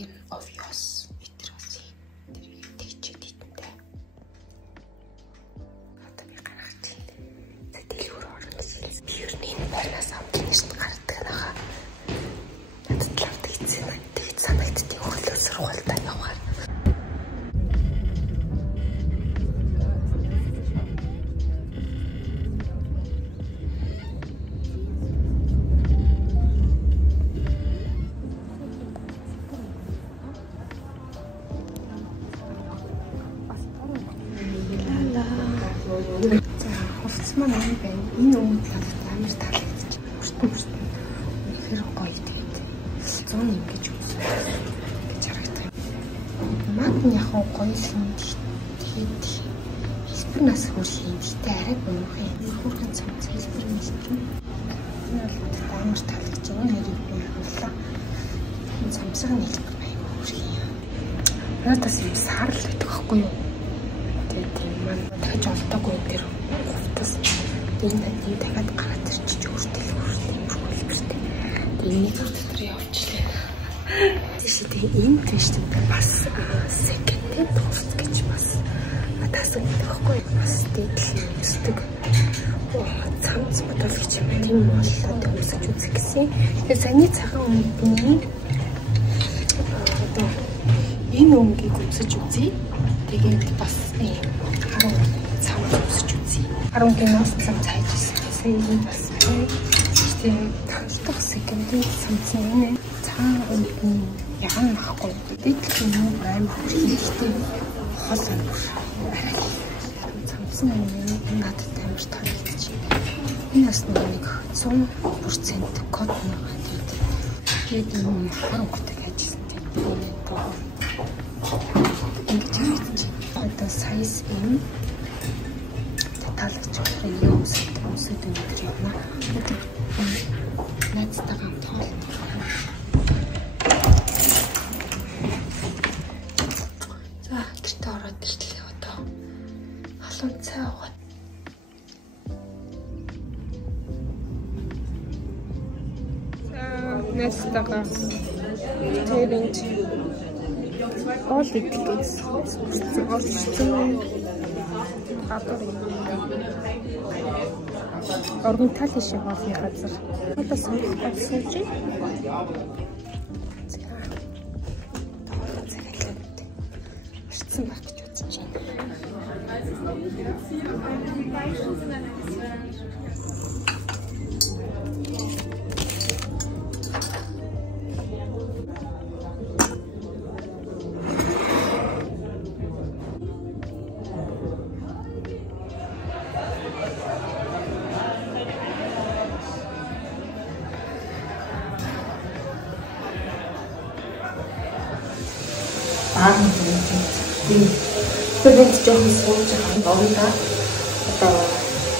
here obvious итероси тэгчээд идэнтэй. Одоо би гаргаж чинь. За дэлгүүр орно шилс. Би юу нэг байнаас авч нэрт гардаг нахаа. Надад л тэгсэн. Тэгж санагдтыг өглөө сургуультай явахаар. За хувцас маань юм байна. Энэ өмнө талд амар таалагдчих. Бүртэн үнэхээр гоё тэгээд 100 ингэж үзсэн гэж харагдав. Мад нь яг гоё юм. Тэгээд хэлбэрнаас хөрш юм шигтэй арай гоёх юм. Хөрхэн цамц хэлбэр юм. Энэ бол амар таалагдж байгаа нэрийг би харууллаа. Энэ цамцаг нь хэлбэр байна хөрх юм. Надаас юм сар л байдаг байхгүй юу? Тийм маань дахиж олдоогүй тэр хувцас энэ дахиад гараад ирчих өөртөө хөрөлбөртэй. Энийг дотор явуулчихлаа. Тийшээ энэ биш бас second hand хувцас гэж бас атаасан байхгүй бас дээдлийн өсдөг цамц бодол гэж юм тийм боллоо төгсөж үзэх гэсэн. Тэгээ саяны цагаан өнгөний одоо энэ өнгийг үзэж үзье. Тэгээд бас харин цаам үзэж үзье. Харин гинээс цам цайжсэн. Сая энэ бас тийм тавтах секундын самцны цаан өнгөний яан махгүй. Дээдлийн юм амар хэрэгтэй хол өнгө. Самцны надад амар таалагдчих. Энэ бас нэг 100% код байгаа тэгээд юм хангалттай ажилласан тийм ингэж хэлж одоо size юм таалагдж байгаа юм өсөд өнөж явна. Найзтайгаа тоол. За тэртээ ороод ирлээ одоо. Халуун цай уугаад. За найзтайгаа тэрэнд гол идэхээс орчсон гадар оргонтал шиг олон газар одоо сонгох болсон чи орчсон баг гэж үзэж байна. Тэгээд жоохон сууж байгаа боонда одоо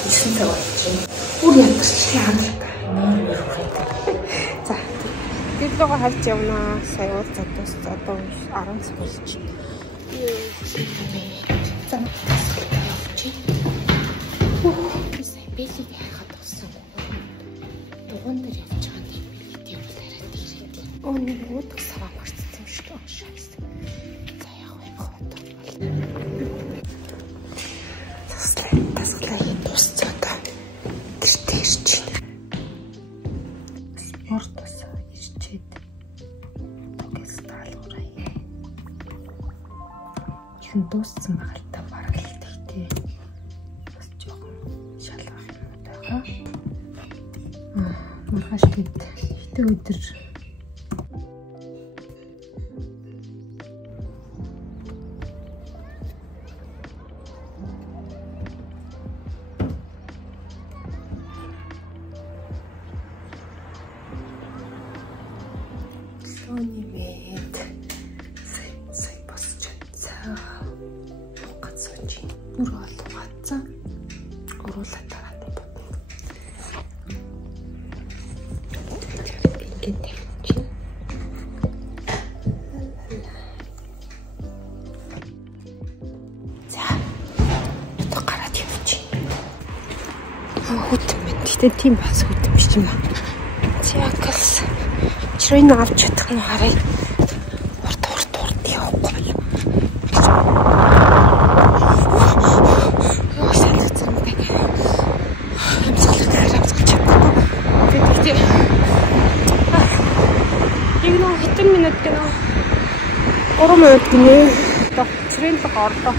9 цаг болчихно. Бүр янзчлаа хамлаа. Нэр үргэлээ. За дэлгүүр харж явнаа. Сая уур цадаас одоо 10 цаг болчихно. За явчих. Сая бэлэг яхад болсон. Дугуун дээр явж байгаа юм бэлэг юм арай дээрээ. Өнөө уудах сараа марцсан шүү дээ. Таслаа тусцаа гэртээ ирж байна. Спортоос ирчээд тогс таалгураа. Хэн дууссан байгаа л та бараг л тэгтээ. Бас жоохон шалгах юм байгаа. Маргааш бид хэдэн өдөр Онимэд сая босч цаа гацж бүр олгоцсон оруулаад тараад байна. Ингээд тавьчих. За одоо гараад явчих. Хөтөн мэд. Гэтэ тийм бас хөтөн биш юм байна. Зяагалс Чройн авч чадах нь харъя. 30 минут гэнэ. 3 минут гинэ. Цэрэндээ орлоо.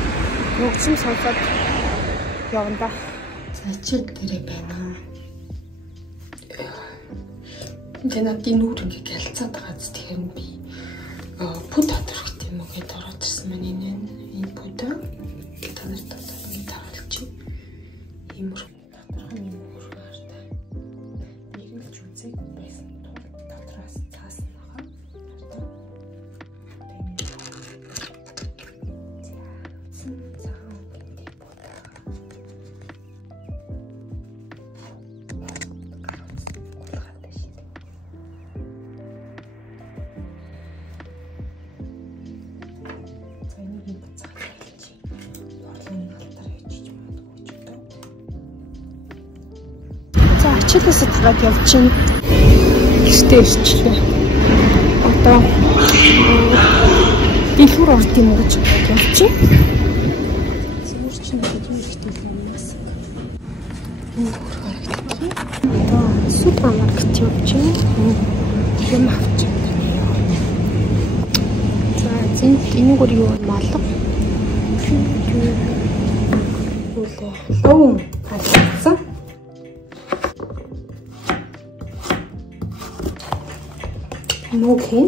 Нүгчм сонсоод явна да. Ачаал гэрээ байна. Тэнэтийн нүүр ингээ гэлцаад байгаа зү тэгэхээр би пүд хатурх юм уу гэдээ ороод ирсэн маань энэ пүд та нарт одоо таруулж иймэр татархан юм уу гаартай. Нэг л ч үзег байсан тул татраас цаасан байгаа. Ачаалаас тараад явчихна. Гэртээ ирчихлээ. Одоо дэлгүүр орд юм уу гэж явчих. Зүүрчин гэдэг юм ихтэй юмнаас. Супермаркет явчих. Юм авчих. За энэ гөр юу малга. Лов алсан. Мөхийн.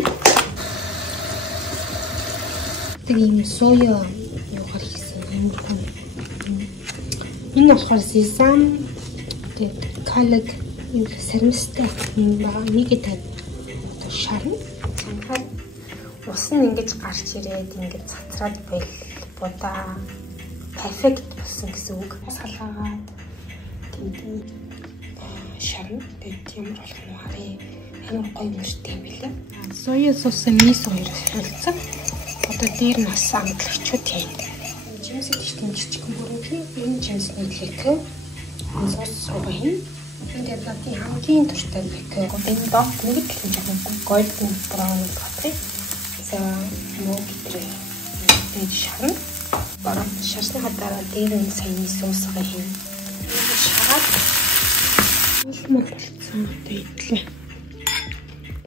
Тэгин соёо явахар хийсэн юм хүн. Энэ болохоор сесам тэгээд калаг юм сармистай юм байна. Нэгэ тань одоо шарна. Цанхаар ус нь ингэж гарч ирээд ингэж цацраад будаа перфект болсон гэсэн үг. Салаагаад тэгээд шарна. Тэгээд ямар болох нь харъя. Амар гоё мөртэй юм билээ. Соёо суусан мис хоёроос хэлцэн. Одоо дээр нь бас амтлагчуд юм. Жимсэд ихтэй жижиг хөрөнгө. Энэ жимсний лэкэ. Энэ соус суугын. Энд ядгийн хамгийн туртай лэкэ. Энэ дот нэг л жоохон golden brown батрыг. За мөн гэтрээ. Дээд шарна. Бараг шарсныхаа дараа дээр нь саяны суусгаа хийн. Шараад. Улмал болсон. Тэгээд идлээ.